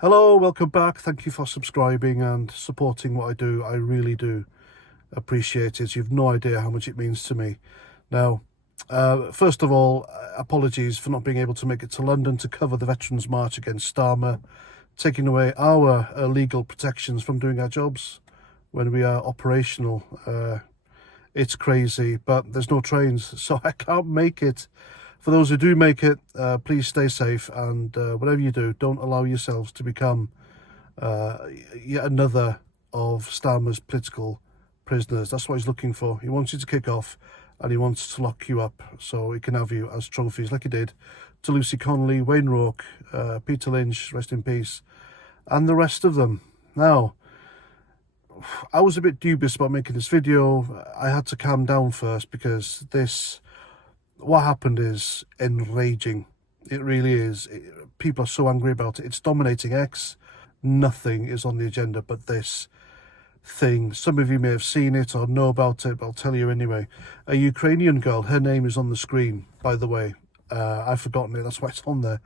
Hello, welcome back. Thank you for subscribing and supporting what I do. I really do appreciate it. You've no idea how much it means to me. Now, first of all, apologies for not being able to make it to London to cover the Veterans March against Starmer, taking away our legal protections from doing our jobs when we are operational. It's crazy, but there's no trains, so I can't make it. For those who do make it, please stay safe, and whatever you do, don't allow yourselves to become yet another of Starmer's political prisoners. That's what he's looking for. He wants you to kick off, and he wants to lock you up so he can have you as trophies, like he did to Lucy Connolly, Wayne Rourke, Peter Lynch, rest in peace, and the rest of them. Now, I was a bit dubious about making this video. I had to calm down first because what happened is enraging. It really is. People are so angry about it. It's dominating X. Nothing is on the agenda but this thing. Some of you may have seen it or know about it, but I'll tell you anyway. A Ukrainian girl, her name is on the screen, by the way. I've forgotten it, that's why it's on there.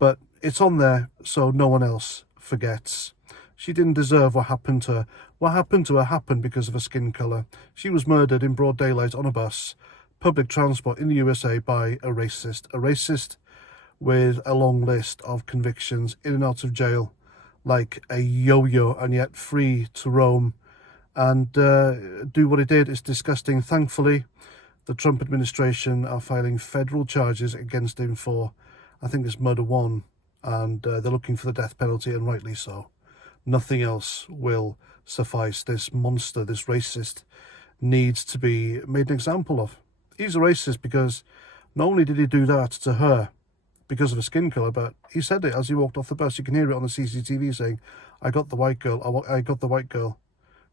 But it's on there so no one else forgets. She didn't deserve what happened to her. What happened to her happened because of her skin colour. She was murdered in broad daylight on a bus, public transport in the USA, by a racist with a long list of convictions, in and out of jail like a yo-yo, and yet free to roam and do what he did. It's disgusting. Thankfully, the Trump administration are filing federal charges against him for, I think it's murder one, and they're looking for the death penalty, and rightly so. Nothing else will suffice. This monster, this racist, needs to be made an example of. He's a racist because not only did he do that to her because of her skin colour, but he said it as he walked off the bus. You can hear it on the CCTV saying, I got the white girl, I got the white girl.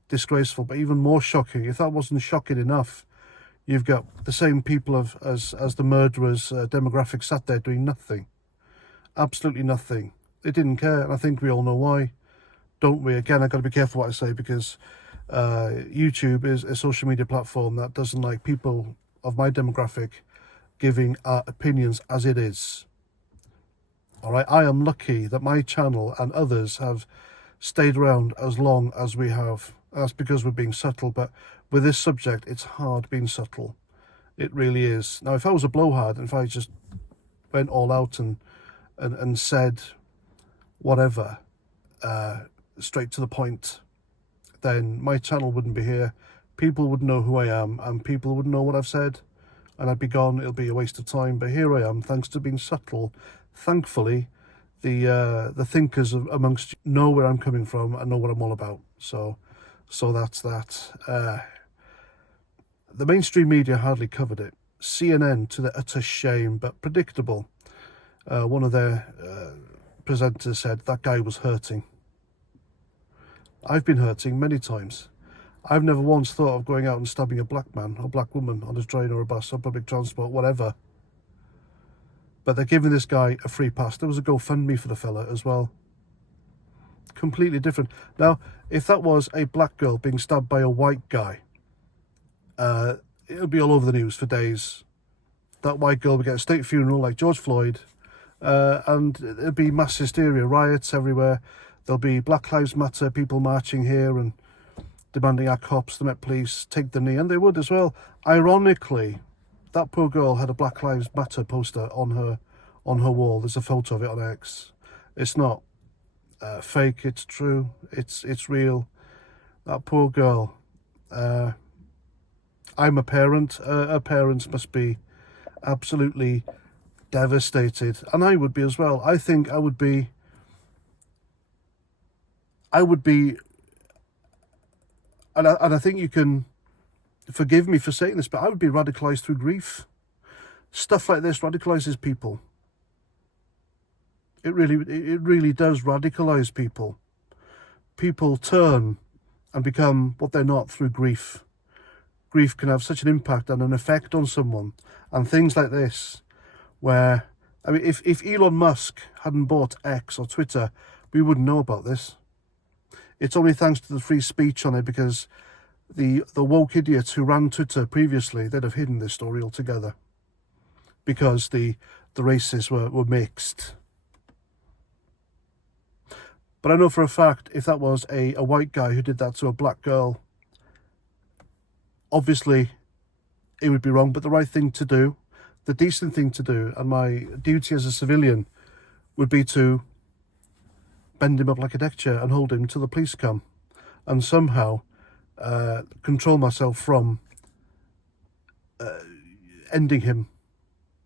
Disgraceful, but even more shocking, if that wasn't shocking enough, you've got the same people as the murderer's demographic sat there doing nothing. Absolutely nothing. They didn't care, and I think we all know why, don't we? Again, I've got to be careful what I say because YouTube is a social media platform that doesn't like people of my demographic giving our opinions as it is. All right, I am lucky that my channel and others have stayed around as long as we have. That's because we're being subtle, but with this subject, it's hard being subtle. It really is. Now, if I was a blowhard, and if I just went all out and said whatever, straight to the point, then my channel wouldn't be here. People wouldn't know who I am, and people wouldn't know what I've said, and I'd be gone. It'll be a waste of time. But here I am, thanks to being subtle. Thankfully, the thinkers amongst you know where I'm coming from and know what I'm all about. So that's that. The mainstream media hardly covered it. CNN, to their utter shame, but predictable. One of their presenters said that guy was hurting. I've been hurting many times. I've never once thought of going out and stabbing a black man or black woman on a train or a bus or public transport, whatever. But they're giving this guy a free pass. There was a GoFundMe for the fella as well. Completely different. Now, if that was a black girl being stabbed by a white guy, it'll be all over the news for days. That white girl would get a state funeral like George Floyd, and there'll be mass hysteria, riots everywhere. There'll be Black Lives Matter people marching here and demanding our cops, the Met Police, take the knee, and they would as well. Ironically, that poor girl had a Black Lives Matter poster on her wall. There's a photo of it on X. It's not fake, it's true, it's real. That poor girl. I'm a parent. Her parents must be absolutely devastated, and I would be as well. I think I would be, and I think you can forgive me for saying this, but I would be radicalized through grief. Stuff like this radicalizes people. It really does radicalize people. People turn and become what they're not through grief. Grief can have such an impact and an effect on someone. And things like this, where, I mean, if Elon Musk hadn't bought X or Twitter, we wouldn't know about this. It's only thanks to the free speech on it, because the woke idiots who ran Twitter previously, they'd have hidden this story altogether, because the races were mixed. But I know for a fact if that was a white guy who did that to a black girl, obviously it would be wrong, but the right thing to do, the decent thing to do, and my duty as a civilian would be to bend him up like a deck chair and hold him till the police come, and somehow control myself from ending him.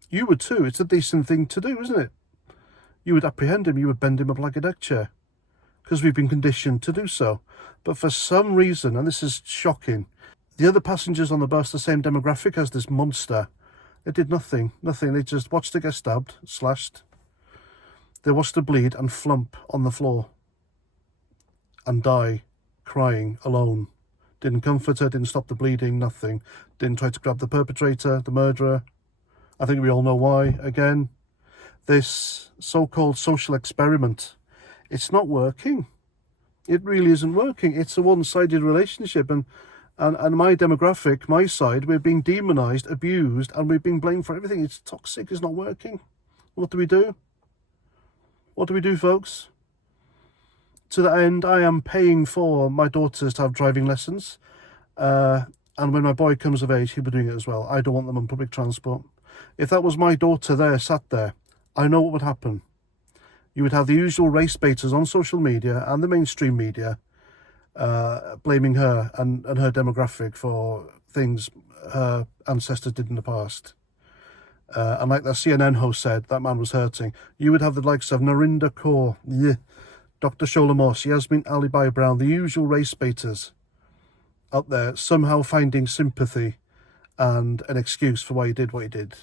You would too. It's a decent thing to do, isn't it? You would apprehend him, you would bend him up like a deck chair, because we've been conditioned to do so. But for some reason, and this is shocking, the other passengers on the bus, the same demographic as this monster, they did nothing. They just watched her get stabbed, slashed. They watched her bleed and flump on the floor and die, crying, alone. Didn't comfort her, didn't stop the bleeding, nothing. Didn't try to grab the perpetrator, the murderer. I think we all know why. Again, this so-called social experiment, it's not working. It really isn't working. It's a one-sided relationship, and my demographic, my side, we're being demonized, abused, and we're being blamed for everything. It's toxic. It's not working. What do we do? What do we do, folks? To that end, I am paying for my daughters to have driving lessons. And when my boy comes of age, he'll be doing it as well. I don't want them on public transport. If that was my daughter there, sat there, I know what would happen. You would have the usual race baiters on social media and the mainstream media blaming her and her demographic for things her ancestors did in the past. And like the CNN host said, that man was hurting. You would have the likes of Narinder Kaur, Dr. Shola Moss, Yasmin Ali Brown, the usual race baiters out there somehow finding sympathy and an excuse for why he did what he did.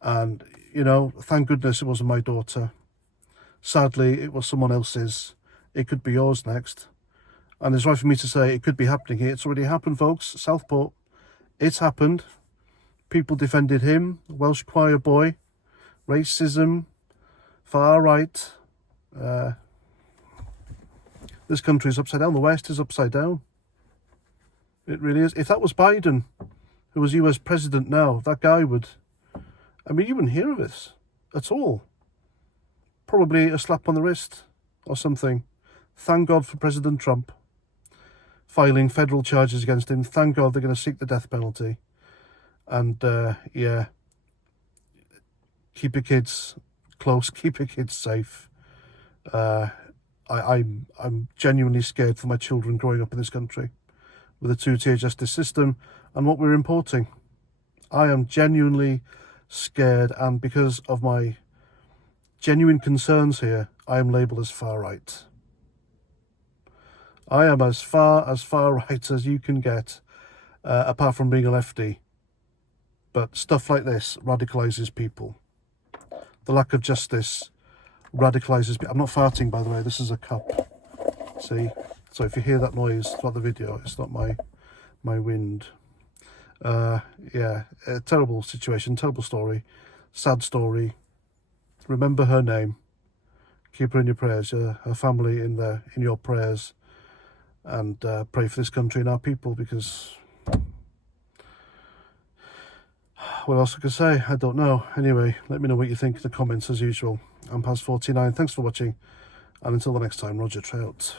And, you know, thank goodness it wasn't my daughter. Sadly, it was someone else's. It could be yours next. And it's right for me to say it could be happening here. It's already happened, folks. Southport. It's happened. People defended him. Welsh choir boy. Racism. Far right. This country is upside down. The West is upside down. It really is. If that was Biden, who was US president now, that guy would... I mean, you wouldn't hear of this at all. Probably a slap on the wrist or something. Thank God for President Trump filing federal charges against him. Thank God they're going to seek the death penalty. And, yeah, keep your kids close, keep your kids safe. I'm genuinely scared for my children growing up in this country with a two-tier justice system and what we're importing. I am genuinely scared, and because of my genuine concerns here, I am labelled as far right. I am as far right as you can get, apart from being a lefty. But stuff like this radicalises people. The lack of justice radicalises people. I'm not farting, by the way. This is a cup. See? So if you hear that noise throughout the video, it's not my wind. Yeah, a terrible situation, terrible story, sad story. Remember her name. Keep her in your prayers. Her family in your prayers, and pray for this country and our people, because what else I can say? I don't know. Anyway, let me know what you think in the comments as usual. I'm past 49. Thanks for watching, and until the next time, Roger Trout.